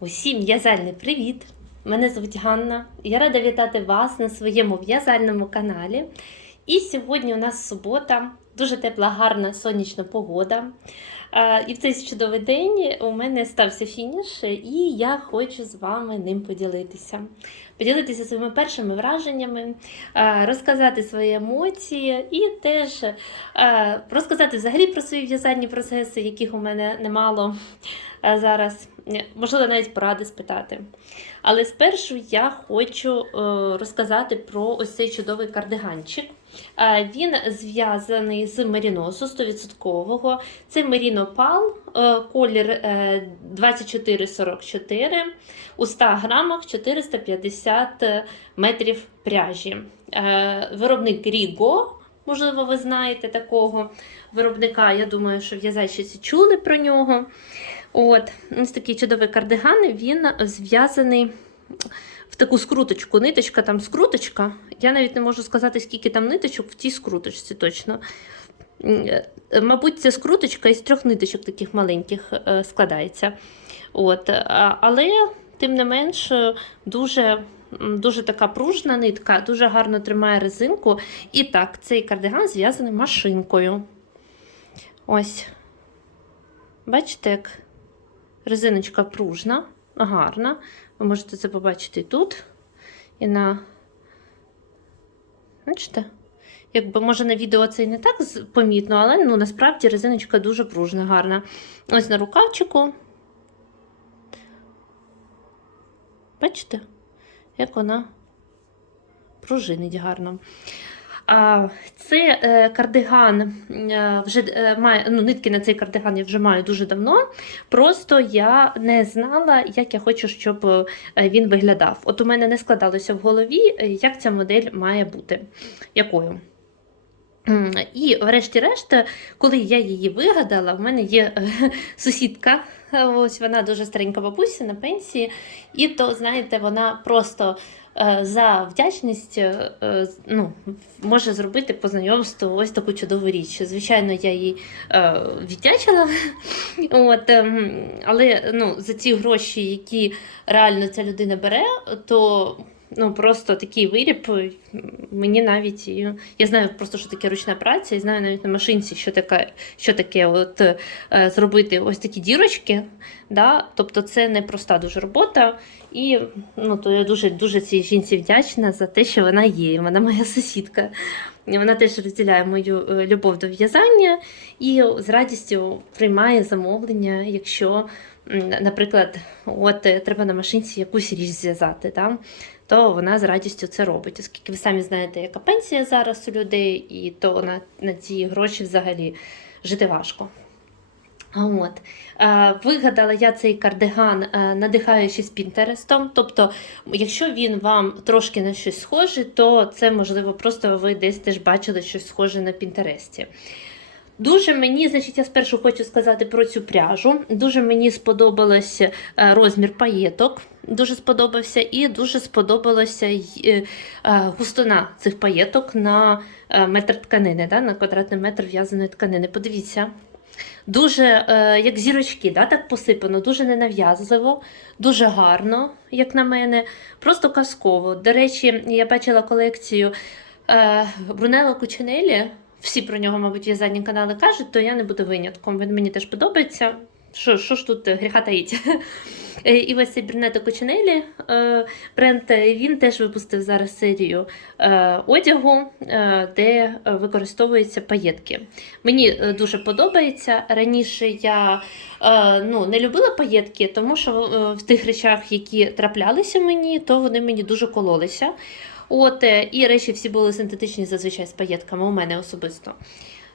Усім в'язальний привіт! Мене звуть Ганна. Я рада вітати вас на своєму в'язальному каналі. І сьогодні у нас субота, дуже тепла, гарна сонячна погода. Е, І в цей чудовий день у мене стався фініш, і я хочу з вами ним поділитися. Поділитися своїми першими враженнями, е, розказати свої емоції і теж е, розказати взагалі про свої в'язальні процеси, яких у мене немало зараз. Можливо, навіть поради спитати. Але спершу я хочу розказати про ось цей чудовий кардиганчик. Е, Він зв'язаний з меріносу 100%. Це мерінопал, е, колір е, 2444, у 100 грамах 450 метрів пряжі. Е, Виробник Ріго. Можливо, ви знаєте такого виробника. Я думаю, що в'язальщиці чули про нього. От, ось такий чудовий кардиган, він зв'язаний в таку скруточку. Ниточка там скруточка. Я навіть не можу сказати, скільки там ниточок в тій скруточці точно. Е, Мабуть, ця скруточка із трьох ниточок таких маленьких е, складається. От, але, тим не менш, е, дуже, дуже така пружна нитка, дуже гарно тримає резинку. І так, цей кардиган зв'язаний машинкою. Ось. Бачите, як резиночка пружна, гарна. Ви можете це побачити тут. І на. Бачите? Якби, може, на відео це і не так помітно, але ну, насправді резиночка дуже пружна, гарна. Ось на рукавчику. Бачите, як вона пружинить гарно. А, Це е, кардиган е, вже е, має, ну, нитки на цей кардиган я вже маю дуже давно. Просто я не знала, як я хочу, щоб він виглядав. От у мене не складалося в голові, як ця модель має бути. Якою. І, врешті-решт, коли я її вигадала, в мене є сусідка, ось вона дуже старенька бабуся на пенсії, і то, знаєте, вона просто за вдячність е, е, ну, може зробити по знайомству ось таку чудову річ. Звичайно, я їй е, віддячила, От, ем, але ну, за ці гроші, які реально ця людина бере, то ну, просто такий виріб мені навіть я знаю просто, що таке ручна праця, і знаю навіть на машинці, що таке, що таке от, е, зробити ось такі дірочки. Да? Тобто це не проста дуже робота. І ну, то я дуже дуже цій жінці вдячна за те, що вона є. Вона моя сусідка. Вона теж розділяє мою е, любов до в'язання і з радістю приймає замовлення, якщо, наприклад, от е, треба на машинці якусь річ зв'язати. Да? то вона з радістю це робить, оскільки ви самі знаєте, яка пенсія зараз у людей, і то на, на ці гроші взагалі жити важко. От. Вигадала я цей кардиган, е, надихаючись Пінтерестом. Тобто, якщо він вам трошки на щось схожий, то це можливо просто ви десь теж бачили щось схоже на Пінтересті. Дуже мені, значить, я спершу хочу сказати про цю пряжу. Дуже мені сподобався е, розмір паєток, дуже сподобався, і дуже сподобалася е, е, густина цих паєток на метр тканини, да, на квадратний метр в'язаної тканини. Подивіться. Дуже як зірочки, да, так посипано, дуже ненав'язливо, дуже гарно, як на мене, просто казково. До речі, я бачила колекцію Брунелло Кучинелі. Всі про нього, мабуть, в'язальні канали кажуть, то я не буду винятком. Він мені теж подобається. Що, що ж тут е, гріха таїть? Е, І ось цей Брюнето Кочинелі е, бренд, він теж випустив зараз серію одягу, де використовуються паєтки. Мені дуже подобається. Раніше я ну, не любила паєтки, тому що в тих речах, які траплялися мені, то вони мені дуже кололися. От, е, і речі всі були синтетичні зазвичай з паєтками у мене особисто.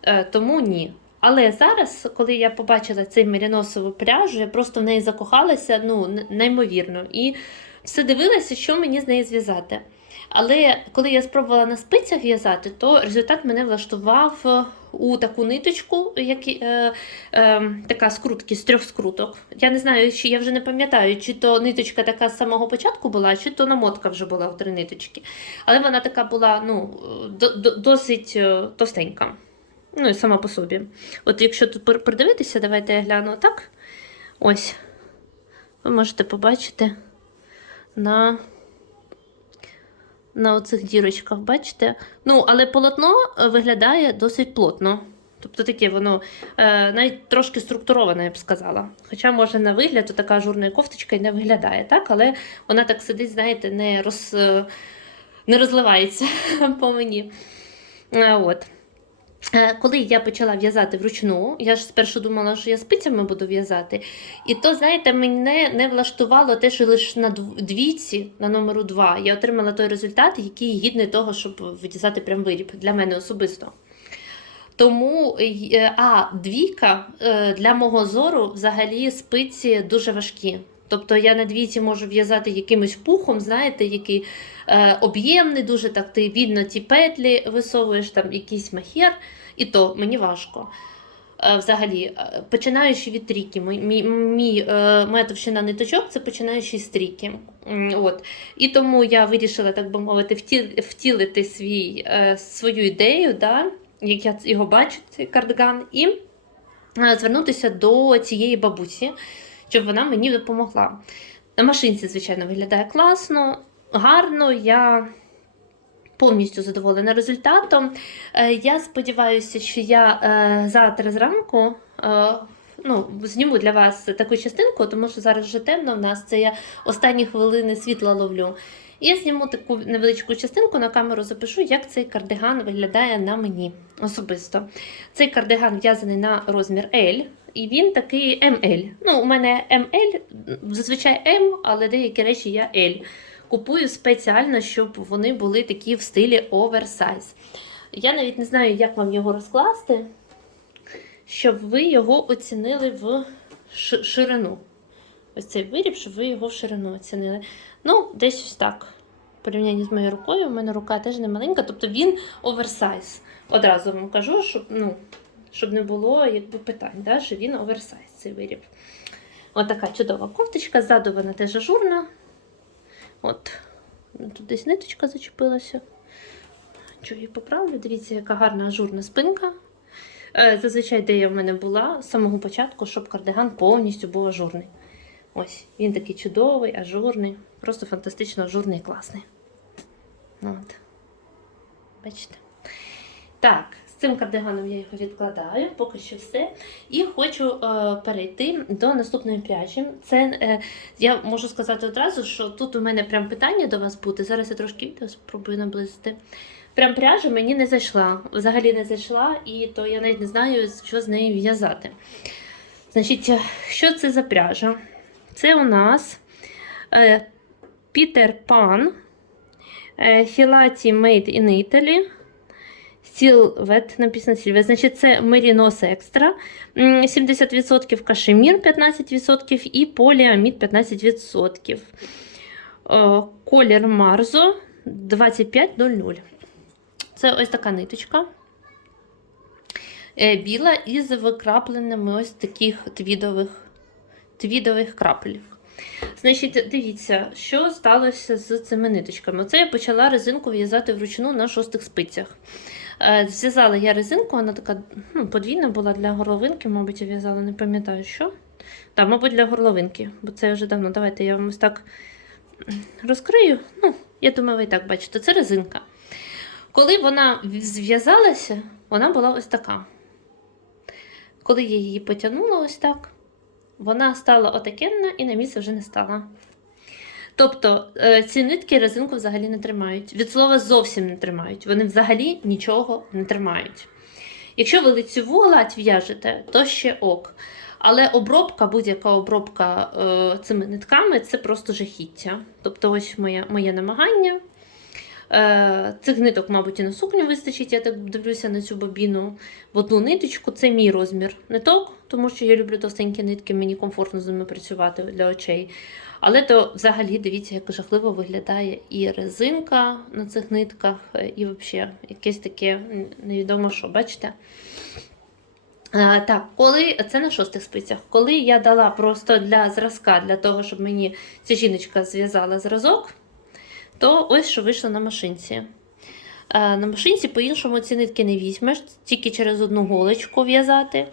Е, Тому ні. Але зараз, коли я побачила цей меріносову пряжу, я просто в неї закохалася ну, неймовірно. І все дивилася, що мені з неї зв'язати. Але коли я спробувала на спицях в'язати, то результат мене влаштував у таку ниточку, як, е, е, така скрутки з трьох скруток. Я не знаю, чи я вже не пам'ятаю, чи то ниточка така з самого початку була, чи то намотка вже була в три ниточки. Але вона така була ну, до, до, досить е, товстенька. Ну і сама по собі. От якщо тут придивитися, давайте я гляну так. Ось. ви можете побачити на, на оцих дірочках, бачите? Ну, але полотно е, виглядає досить плотно. Тобто таке воно е, навіть трошки структуроване, я б сказала. Хоча, може, на вигляд, то така журна кофточка і не виглядає, так? Але вона так сидить, знаєте, не, роз, е, не розливається по мені. Е, От. Е, Коли я почала в'язати вручну, я ж спершу думала, що я спицями буду в'язати. І то, знаєте, мене не влаштувало те, що лише на дв- двійці, на номеру 2, я отримала той результат, який гідний того, щоб в'язати прям виріб для мене особисто. Тому, е, а двійка е, для мого зору взагалі спиці дуже важкі. Тобто я на двійці можу в'язати якимось пухом, знаєте, який е, об'ємний, дуже так ти видно ті петлі висовуєш, там якийсь махер, і то мені важко. Е, взагалі, е, починаючи від трійки, мій, мій, е, товщина ниточок це починаючи з трійки. От. І тому я вирішила, так би мовити, втіл- втілити свій, е, свою ідею, да, як я його бачу, цей кардиган, і е, звернутися до цієї бабусі, щоб вона мені допомогла. На машинці, звичайно, виглядає класно, гарно. Я повністю задоволена результатом. Е, Я сподіваюся, що я е, завтра зранку. е, Ну, зніму для вас таку частинку, тому що зараз вже темно в нас. Це я останні хвилини світла ловлю. Я зніму таку невеличку частинку на камеру, запишу, як цей кардиган виглядає на мені особисто. Цей кардиган в'язаний на розмір L, і він такий ML. Ну, у мене ML, зазвичай M, але деякі речі я L. Купую спеціально, щоб вони були такі в стилі оверсайз. Я навіть не знаю, як вам його розкласти, щоб ви його оцінили в ши- ширину. Ось цей виріб, щоб ви його в ширину оцінили. Ну, десь ось так. В порівнянні з моєю рукою, у мене рука теж не маленька, тобто він оверсайз. Одразу вам кажу, щоб, ну, щоб не було якби, питань, да, що він оверсайз, цей виріб. Ось така чудова кофточка, ззаду вона теж ажурна. От, тут десь ниточка зачепилася. Що її поправлю? Дивіться, яка гарна ажурна спинка. Е, Зазвичай ідея в мене була з самого початку, щоб кардиган повністю був ажурний. Ось, він такий чудовий, ажурний, просто фантастично ажурний і класний. От. Бачите? Так, цим кардиганом я його відкладаю, поки що все. І хочу е, перейти до наступної пряжі. Це е, я можу сказати одразу, що тут у мене прям питання до вас буде. Зараз я трошки відео спробую наблизити. Прям пряжа мені не зайшла, взагалі не зайшла, і то я навіть не знаю, що з нею в'язати. Значить, що це за пряжа? Це у нас Pan е, Filati Made in Italy. Silvet, написано Silvet. Значить, це Merinos Extra, м, 70% кашемір 15% і поліамід 15%. Е, Колір Марзо 2500. Це ось така ниточка. Е, Біла із викрапленими ось таких твідових, твідових крапелів. Значить, дивіться, що сталося з цими ниточками. Оце я почала резинку в'язати вручну на шостих спицях. Е, Зв'язала я резинку, вона така ну, подвійна була для горловинки, мабуть, я в'язала, не пам'ятаю що. Так, мабуть, для горловинки, бо це вже давно. Давайте я вам ось так розкрию. Ну, я думаю, ви і так бачите, це резинка. Коли вона зв'язалася, вона була ось така. Коли я її потягнула ось так, вона стала отакенна і на місце вже не стала. Тобто е, ці нитки резинку взагалі не тримають. Від слова зовсім не тримають. Вони взагалі нічого не тримають. Якщо ви лицеву гладь в'яжете, то ще ок. Але обробка, будь-яка обробка е, цими нитками це просто жахіття. Тобто, ось моє, моє намагання. Е, цих ниток, мабуть, і на сукню вистачить. Я так дивлюся на цю бобіну в одну ниточку. Це мій розмір ниток, тому що я люблю товстенькі нитки, мені комфортно з ними працювати для очей. Але то взагалі дивіться, як жахливо виглядає і резинка на цих нитках, е, і взагалі якесь таке невідомо що, бачите? Е, так, коли це на шостих спицях. Коли я дала просто для зразка, для того, щоб мені ця жіночка зв'язала зразок, то ось що вийшло на машинці. Е, на машинці по-іншому ці нитки не візьмеш, тільки через одну голочку в'язати.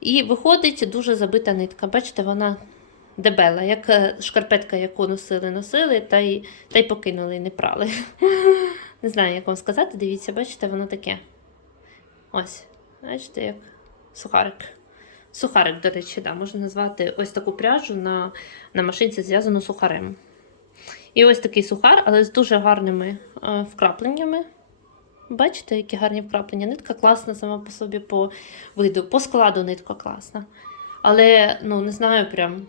І виходить дуже забита нитка. Бачите, вона дебела, як е, шкарпетка, яку носили, носили, та й, та й покинули, не прали. Не знаю, як вам сказати. Дивіться, бачите, воно таке. Ось. Бачите, як сухарик. Сухарик, до речі, да, можна назвати ось таку пряжу на, на машинці зв'язану сухарем. І ось такий сухар, але з дуже гарними е, вкрапленнями. Бачите, які гарні вкраплення. Нитка класна сама по собі по виду, по складу нитка класна. Але ну не знаю, прям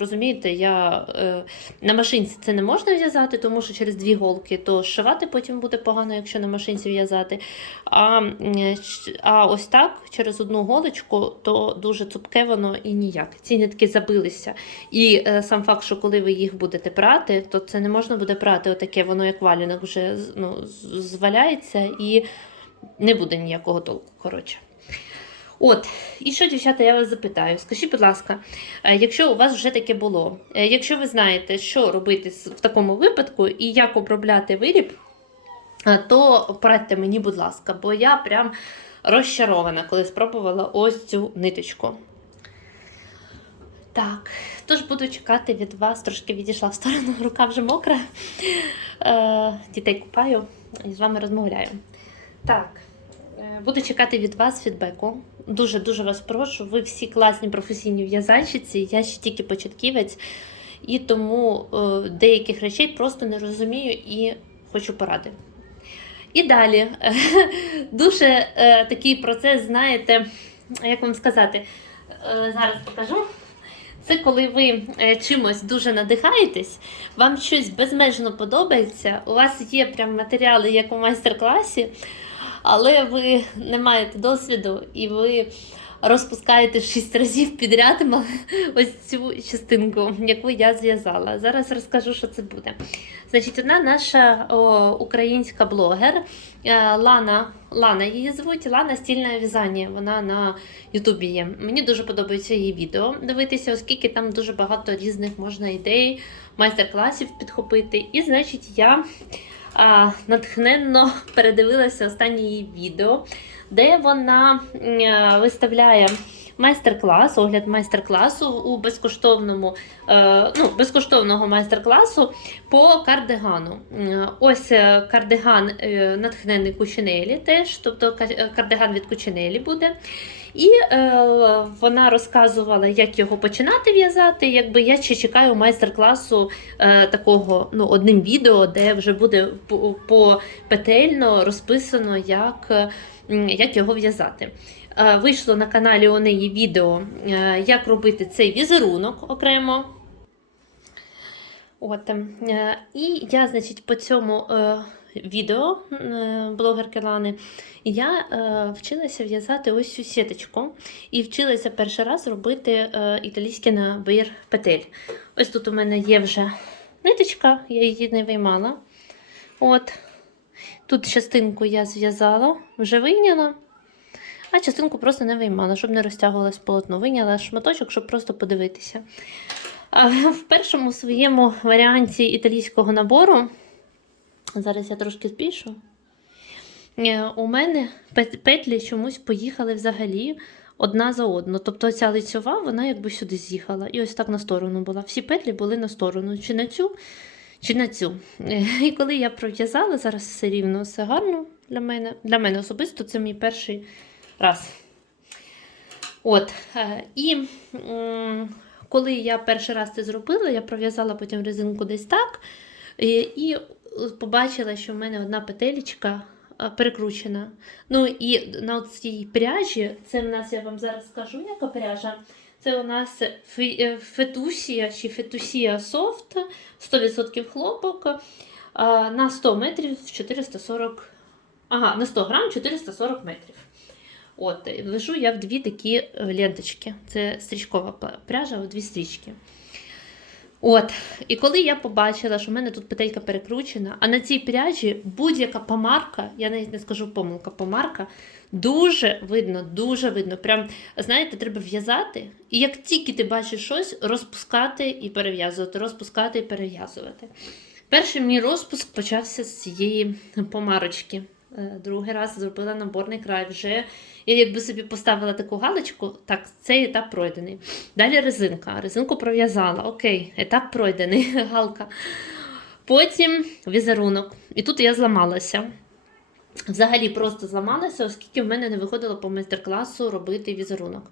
розумієте, я е, на машинці це не можна в'язати, тому що через дві голки то зшивати потім буде погано, якщо на машинці в'язати. А, а ось так, через одну голочку, то дуже цупке воно і ніяк. Ці нитки забилися. І е, сам факт, що коли ви їх будете прати, то це не можна буде прати отаке, воно як валянок вже ну, зваляється і не буде ніякого толку. Коротше. От, і що, дівчата, я вас запитаю, скажіть, будь ласка, е, якщо у вас вже таке було, е, якщо ви знаєте, що робити в такому випадку і як обробляти виріб, е, то порадьте мені, будь ласка, бо я прям розчарована, коли спробувала ось цю ниточку. Так, тож буду чекати від вас, трошки відійшла в сторону, рука вже мокра. Дітей купаю і з вами розмовляю. Так, буду чекати від вас фідбеку. Дуже-дуже вас прошу. Ви всі класні професійні в'язальщиці, я ще тільки початківець, і тому е, деяких речей просто не розумію і хочу поради. І далі, дуже е, такий процес, знаєте, як вам сказати, е, зараз покажу. Це коли ви чимось дуже надихаєтесь, вам щось безмежно подобається, у вас є прям матеріали, як у майстер-класі, але ви не маєте досвіду і ви розпускаєте шість разів підряд ось цю частинку, яку я зв'язала. Зараз розкажу, що це буде. Значить, одна наша о, українська блогер е, Лана, Лана її звуть, Лана стільне в'язання. Вона на Ютубі є. Мені дуже подобається її відео дивитися, оскільки там дуже багато різних можна ідей, майстер-класів підхопити. І, значить, я а, натхненно передивилася останнє її відео, де вона е, виставляє майстер-клас, огляд майстер-класу у безкоштовному, е, ну, безкоштовного майстер-класу по кардигану. Е, Ось е, кардиган натхнений Кучинелі теж, тобто кардиган від Кучинелі буде. І е, вона розказувала, як його починати в'язати. Якби я ще чекаю майстер-класу е, такого ну, одним відео, де вже буде по- попетельно розписано, як, як його в'язати. Е, Вийшло на каналі у неї відео, е, як робити цей візерунок окремо. От, е, і я, значить, по цьому відео блогерки Лани я вчилася в'язати ось цю сіточку і вчилася перший раз робити італійський набір петель. Ось тут у мене є вже ниточка, я її не виймала. От. Тут частинку я зв'язала, вже вийняла, а частинку просто не виймала, щоб не розтягувалось полотно. Вийняла шматочок, щоб просто подивитися. В першому своєму варіанті італійського набору, зараз я трошки збільшу, е, у мене петлі чомусь поїхали взагалі одна за одну. Тобто ця лицьова, вона якби сюди з'їхала. І ось так на сторону була. Всі петлі були на сторону, чи на цю, чи на цю. Е, І коли я пров'язала, зараз все рівно, все гарно для мене. Для мене особисто це мій перший раз. От. е, І коли я перший раз це зробила, я пров'язала потім резинку десь так. І, і побачила, що в мене одна петелечка перекручена. Ну і на цій пряжі, це в нас, я вам зараз скажу, яка пряжа. Це у нас е, фетусія чи фетусія софт, 100% хлопок на 100 метрів 440, ага, на 100 грам 440 метрів. От, вяжу я в дві такі е, ленточки. Це стрічкова пряжа, в дві стрічки. От, і коли я побачила, що в мене тут петелька перекручена, а на цій пряжі будь-яка помарка, я навіть не скажу помилка, помарка, дуже видно, дуже видно. Прям, знаєте, треба в'язати, і як тільки ти бачиш щось, розпускати і перев'язувати, розпускати і перев'язувати. Перший мій розпуск почався з цієї помарочки. Е, Другий раз зробила наборний край. Вже я якби собі поставила таку галочку, так, цей етап пройдений. Далі резинка. Резинку пров'язала. Окей, етап пройдений, галка. Потім візерунок. І тут я зламалася. Взагалі просто зламалася, оскільки в мене не виходило по майстер-класу робити візерунок.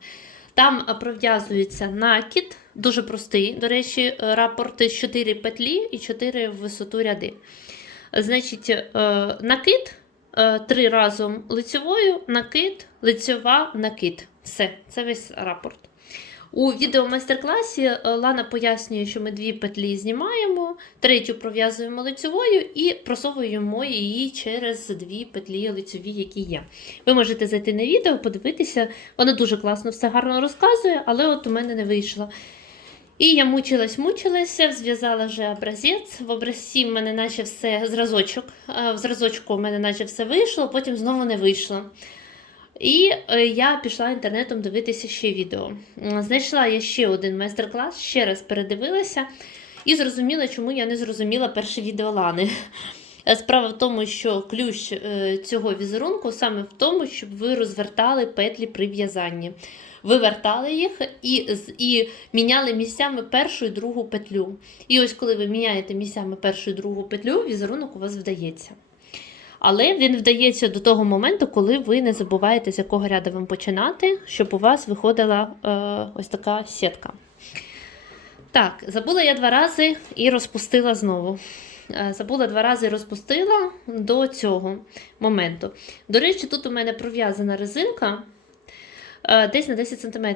Там е, пров'язується накид, дуже простий, до речі, е, рапорти з 4 петлі і 4 в висоту ряди. Значить, накид три разом лицьовою, накид, лицьова, накид. Все, це весь рапорт. У відео майстер-класі е, Лана пояснює, що ми дві петлі знімаємо, третю пров'язуємо лицьовою і просовуємо її через дві петлі лицьові, які є. Ви можете зайти на відео, подивитися, воно дуже класно все гарно розказує, але от у мене не вийшло. І я мучилась, мучилася, зв'язала вже образець. В образці в мене наче все зразочок. е, В зразочку в мене наче все вийшло, потім знову не вийшло. І е, я пішла інтернетом дивитися ще відео. Знайшла я ще один майстер-клас, ще раз передивилася і зрозуміла, чому я не зрозуміла перше відео Лани. Е, Справа в тому, що ключ цього візерунку саме в тому, щоб ви розвертали петлі при в'язанні. Вивертали їх і, і міняли місцями першу і другу петлю. І ось коли ви міняєте місцями першу і другу петлю, візерунок у вас вдається. Але він вдається до того моменту, коли ви не забуваєте, з якого ряду вам починати, щоб у вас виходила е, ось така сітка. Так, забула я два рази і розпустила знову. Е, Забула два рази і розпустила до цього моменту. До речі, тут у мене пров'язана резинка десь на 10 см.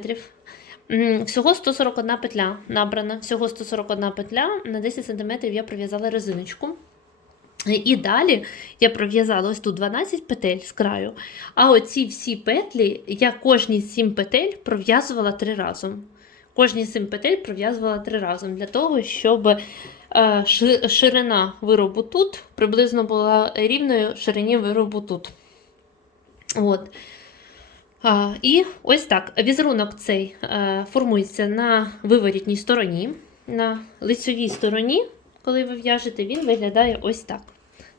Всього 141 петля набрана. Всього 141 петля на 10 см я пров'язала резиночку. І далі я пров'язала ось тут 12 петель з краю. А оці всі петлі, я кожні 7 петель пров'язувала три разом. Кожні 7 петель пров'язувала три разом для того, щоб е, ширина виробу тут приблизно була рівною ширині виробу тут. От. І ось так. Візерунок цей е, формується на виворітній стороні, на лицьовій стороні, коли ви в'яжете, він виглядає ось так.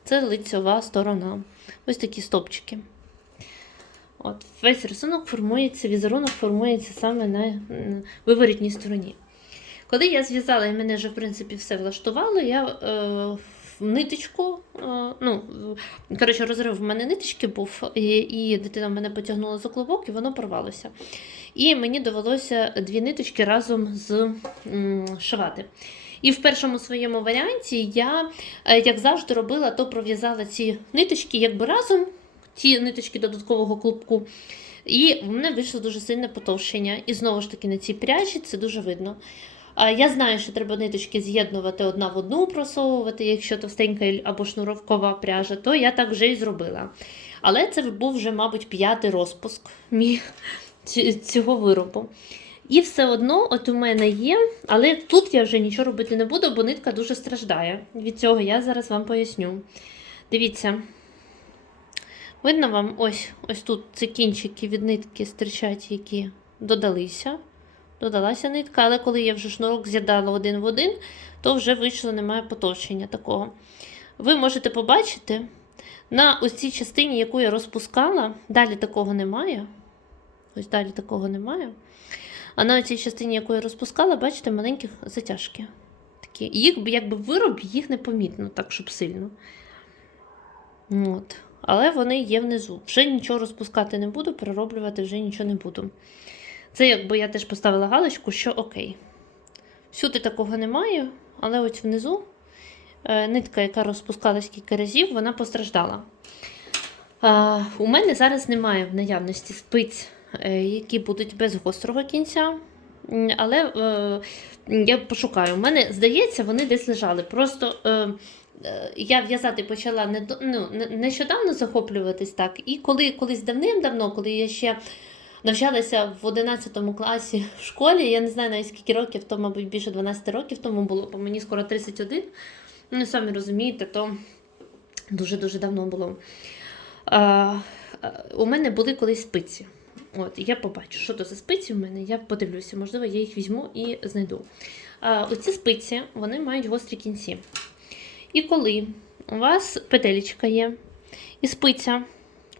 Це лицьова сторона. Ось такі стопчики. От, весь рисунок формується, візерунок формується саме на виворітній стороні. Коли я зв'язала і мене вже, в принципі, все влаштувало, я е, ниточку, е, ну, коротше, розрив в мене ниточки був, і, і дитина мене потягнула за клубок, і воно порвалося. І мені довелося дві ниточки разом з шивати. І в першому своєму варіанті я, е, як завжди, робила, то пров'язала ці ниточки якби разом, ті ниточки додаткового клубку. І в мене вийшло дуже сильне потовщення. І знову ж таки на цій пряжі це дуже видно. Я знаю, що треба ниточки з'єднувати одна в одну, просовувати, якщо товстенька або шнуровкова пряжа, то я так вже і зробила. Але це був вже, мабуть, п'ятий розпуск цього виробу. І все одно, от у мене є, але тут я вже нічого робити не буду, бо нитка дуже страждає. Від цього я зараз вам поясню. Дивіться. Видно вам, ось ось тут ці кінчики від нитки стирчать, які додалися. Додалася нитка, але коли я вже шнурок з'єднала один в один, то вже вийшло, немає потовщення такого. Ви можете побачити на ось цій частині, яку я розпускала, далі такого немає. Ось далі такого немає. А на цій частині, яку я розпускала, бачите, маленькі затяжки. Такі. Їх, якби вироб, їх не помітно, так, щоб сильно. От. Але вони є внизу. Вже нічого розпускати не буду, перероблювати вже нічого не буду. Це якби я теж поставила галочку, що окей. Всюди такого немає, але ось внизу е, нитка, яка розпускалась кілька разів, вона постраждала. Е, у мене зараз немає в наявності спиць, е, які будуть без гострого кінця. Але е, я пошукаю. У мене, здається, вони десь лежали. Просто е, я в'язати почала не, ну, нещодавно захоплюватись так. І коли колись давним-давно, коли я ще навчалася в 11 класі в школі, я не знаю навіть скільки років, то, мабуть, більше 12 років тому було, бо мені скоро 31. Ну, самі розумієте, то дуже-дуже давно було. А, у мене були колись спиці. От, я побачу, що то за спиці у мене, я подивлюся, можливо, я їх візьму і знайду. А, оці спиці вони мають гострі кінці. І коли у вас петелечка є, І спиця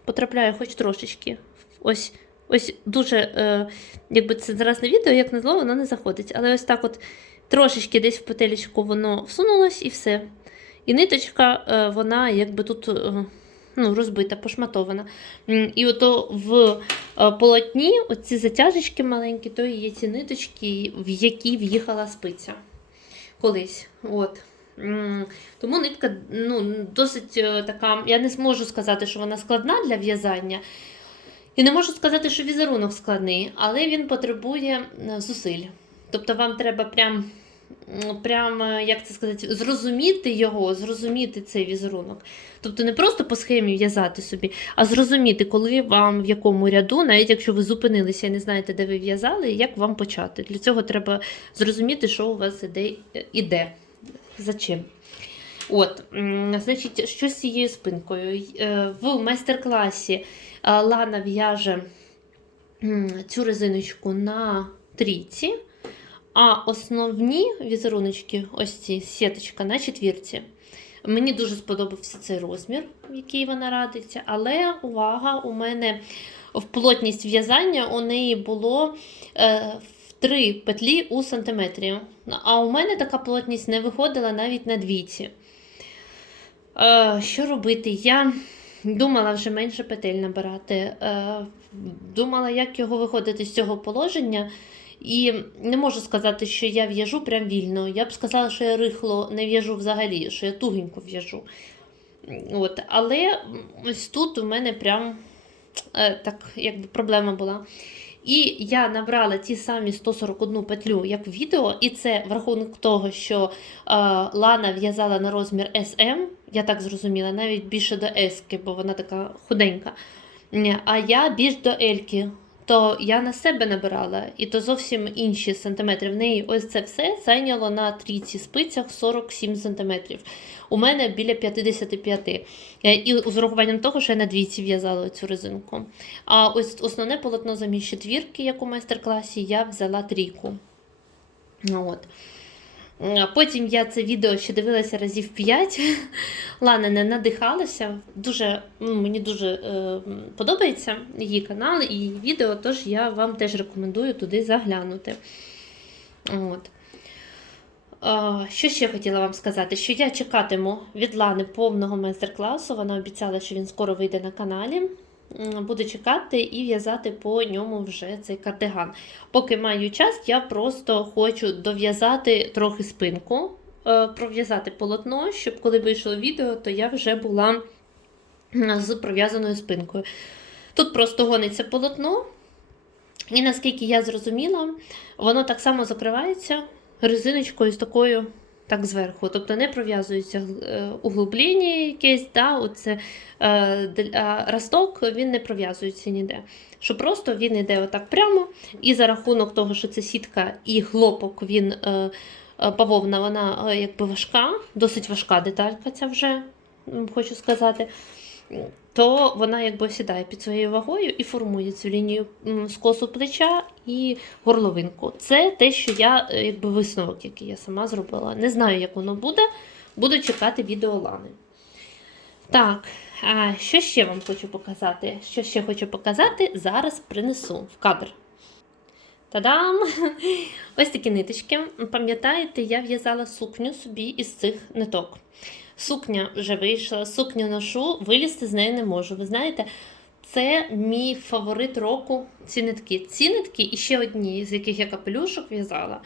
потрапляє хоч трошечки. Ось ось дуже, е, якби це зараз не відео, як на зло, воно не заходить. Але ось так от трошечки десь в петелечку воно всунулось і все. І ниточка, е, вона якби тут е, ну, розбита, пошматована. І ото в е, полотні оці затяжечки маленькі, то є ці ниточки, в які в'їхала спиця колись. От. Тому нитка ну, досить е, така. Я не зможу сказати, що вона складна для в'язання. І не можу сказати, що візерунок складний, але він потребує е, зусиль. Тобто вам треба прям, прям е, як це сказати, зрозуміти його, зрозуміти цей візерунок. Тобто не просто по схемі в'язати собі, а зрозуміти, коли вам в якому ряду, навіть якщо ви зупинилися і не знаєте, де ви в'язали, як вам почати. Для цього треба зрозуміти, що у вас іде. іде. За чим. От, значить, що з цією спинкою? Е, В майстер-класі е, Лана в'яже цю резиночку на трійці, а основні візеруночки, ось ці сіточка на четвірці. Мені дуже сподобався цей розмір, в який вона радиться, але увага, у мене в плотність в'язання у неї було е, в три петлі у сантиметрі. А у мене така плотність не виходила навіть на двійці. Е, що робити? Я думала вже менше петель набирати. Е, думала, як його виходити з цього положення. І не можу сказати, що я в'яжу прям вільно. Я б сказала, що я рихло не в'яжу взагалі, що я тугенько в'яжу. От. Але ось тут у мене прям е, так, якби проблема була. І я набрала ті самі 141 петлю, як в відео, і це в рахунок того, що е, Лана в'язала на розмір SM, я так зрозуміла, навіть більше до S, бо вона така худенька. А я більш до Ельки, то я на себе набирала, і то зовсім інші сантиметри. В неї ось це все зайняло на трійці спицях 47 сантиметрів. У мене біля 55. Е, І з урахуванням того, що я на двійці в'язала цю резинку. А ось основне полотно замість четвірки, як у майстер-класі, я взяла трійку. От. Потім я це відео ще дивилася разів 5. Лана не надихалася. Дуже, ну, мені дуже е, подобається її канал і її відео, тож я вам теж рекомендую туди заглянути. От. Що ще хотіла вам сказати? Що я чекатиму від Лани повного майстер-класу. Вона обіцяла, що він скоро вийде на каналі. Буду чекати і в'язати по ньому вже цей кардиган. Поки маю час, я просто хочу дов'язати трохи спинку, е, пров'язати полотно, щоб коли вийшло відео, то я вже була з пров'язаною спинкою. Тут просто гониться полотно, і наскільки я зрозуміла, воно так само закривається резиночкою з такою. Так зверху, тобто не пров'язується е, углублення якесь, да, оце, е, а росток він не пров'язується ніде. Що просто він йде отак прямо, і за рахунок того, що це сітка і хлопок, він е, е, вона якби важка, досить важка деталька ця вже, хочу сказати, то вона якби сідає під своєю вагою і формує цю лінію скосу плеча і горловинку. Це те, що я, е, якби висновок, який я сама зробила. Не знаю, як воно буде. Буду чекати відео Лани. Так, а що ще вам хочу показати? Що ще хочу показати, зараз принесу в кадр. Та-дам! Ось такі ниточки. Пам'ятаєте, я в'язала сукню собі із цих ниток. Сукня вже вийшла, сукню ношу, вилізти з неї не можу. Ви знаєте, це мій фаворит року. Ці нитки. Ці нитки і ще одні, з яких я капелюшок в'язала.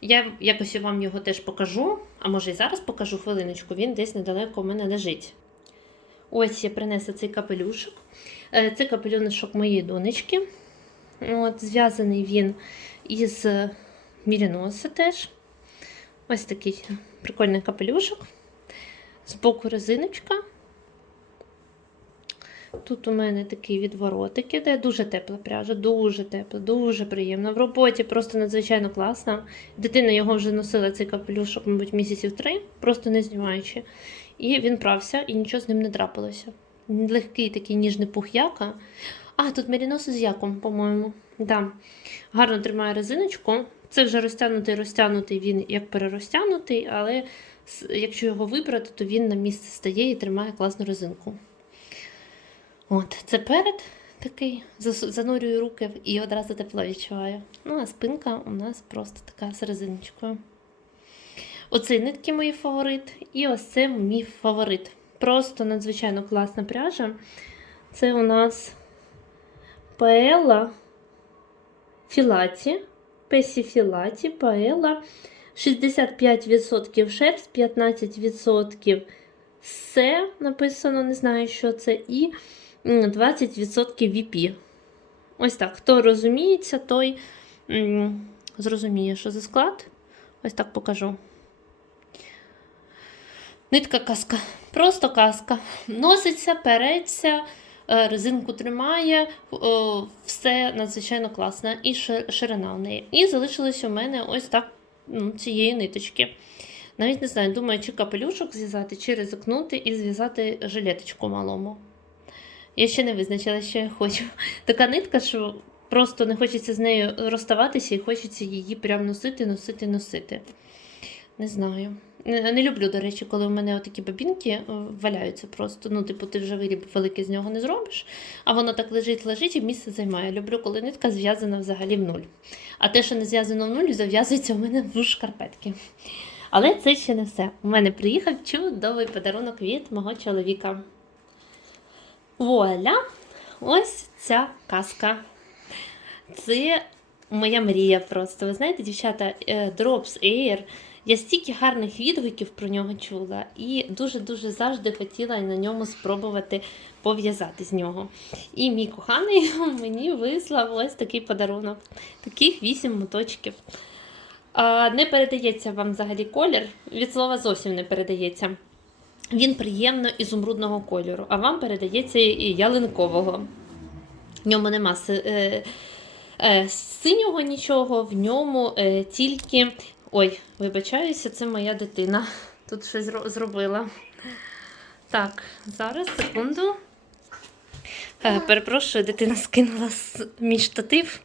Я якось вам його теж покажу, а може і зараз покажу хвилиночку, він десь недалеко у мене лежить. Ось я принесла цей капелюшок. Е, Це капелюшок моєї донечки. От, зв'язаний він із міріноса теж. Ось такий прикольний капелюшок. Збоку резиночка. Тут у мене такий відворотик іде, дуже тепла пряжа, дуже тепла, дуже приємна. В роботі просто надзвичайно класна. Дитина його вже носила цей капелюшок, мабуть, місяців три, просто не знімаючи. І він прався, і нічого з ним не трапилося. Легкий такий ніжний пух'яка. А, тут мерінос з яком, по-моєму. Да. Гарно тримає резиночку. Це вже розтягнутий, розтягнутий, він як перерозтягнутий, але якщо його вибрати, то він на місце стає і тримає класну резинку. От, це перед такий, занурюю руки і одразу тепло відчуваю. Ну, а спинка у нас просто така з резиночкою. Оці нитки мої фаворит, і ось це мій фаворит. Просто надзвичайно класна пряжа. Це у нас Паела Філаті. Песі Філаті, Паела. 65% шерсть, 15% все написано, не знаю, що це, і 20% VP. Ось так. Хто розуміється, той зрозуміє, що за склад. Ось так покажу. Нитка каска. Просто каска. Носиться, переться, е, резинку тримає, все надзвичайно класно. І ширина у неї. І залишилось у мене ось так цієї ниточки. Навіть не знаю, думаю, чи капелюшок зв'язати, чи ризикнути і зв'язати жилеточку малому. Я ще не визначила, що я хочу. Така нитка, що просто не хочеться з нею розставатися і хочеться її прям носити, носити, носити. Не знаю. Не, не люблю, до речі, коли в мене такі бабінки е, валяються просто. Ну, типу, ти вже виріб великий з нього не зробиш, а воно так лежить, лежить і місце займає. Люблю, коли нитка зв'язана взагалі в нуль. А те, що не зв'язано в нуль, зав'язується у мене в шкарпетки. Але це ще не все. У мене приїхав чудовий подарунок від мого чоловіка. Вуаля! Ось ця казка. Це моя мрія просто. Ви знаєте, дівчата, е, Drops Air. Я стільки гарних відгуків про нього чула і дуже-дуже завжди хотіла на ньому спробувати пов'язати з нього. І мій коханий мені вислав ось такий подарунок. Таких 8 моточків. Не передається вам взагалі колір, від слова зовсім не передається. Він приємно ізумрудного кольору, а вам передається і ялинкового. В ньому нема е, е, синього нічого, в ньому е, тільки. Ой, вибачаюся, це моя дитина. Тут щось зробила. Так, зараз, секунду. Е, перепрошую, дитина скинула мій штатив.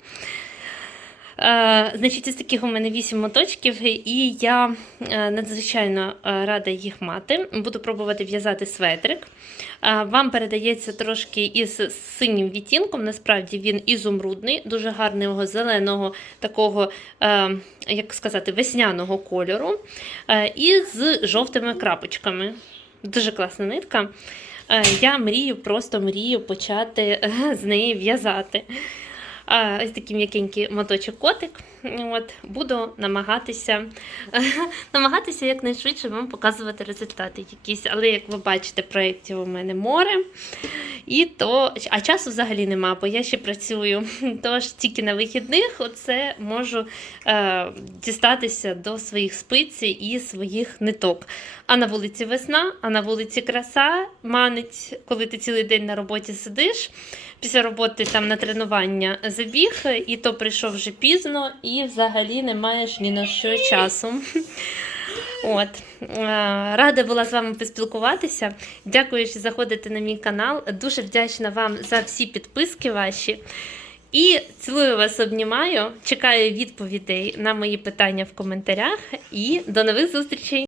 Е, значить, із таких у мене 8 моточків, і я е, надзвичайно е, рада їх мати. Буду пробувати в'язати светрик. Вам передається трошки із синім відтінком. Насправді він ізумрудний, дуже гарного зеленого, такого, як сказати, весняного кольору. І з жовтими крапочками. Дуже класна нитка. Я мрію, просто мрію почати з неї в'язати. Ось такий м'якенький моточок котик. От, буду намагатися, намагатися якнайшвидше вам показувати результати якісь. Але, як ви бачите, проєктів у мене море. І то, а часу взагалі нема, бо я ще працюю. Тож тільки на вихідних оце можу е, дістатися до своїх спиць і своїх ниток. А на вулиці весна, а на вулиці краса манить, коли ти цілий день на роботі сидиш. Після роботи там на тренування забіг, і то прийшов вже пізно, і взагалі не маєш ні на що часу. От. Е, Рада була з вами поспілкуватися. Дякую, що заходите на мій канал. Дуже вдячна вам за всі підписки ваші. І цілую вас, обнімаю. Чекаю відповідей на мої питання в коментарях. І до нових зустрічей!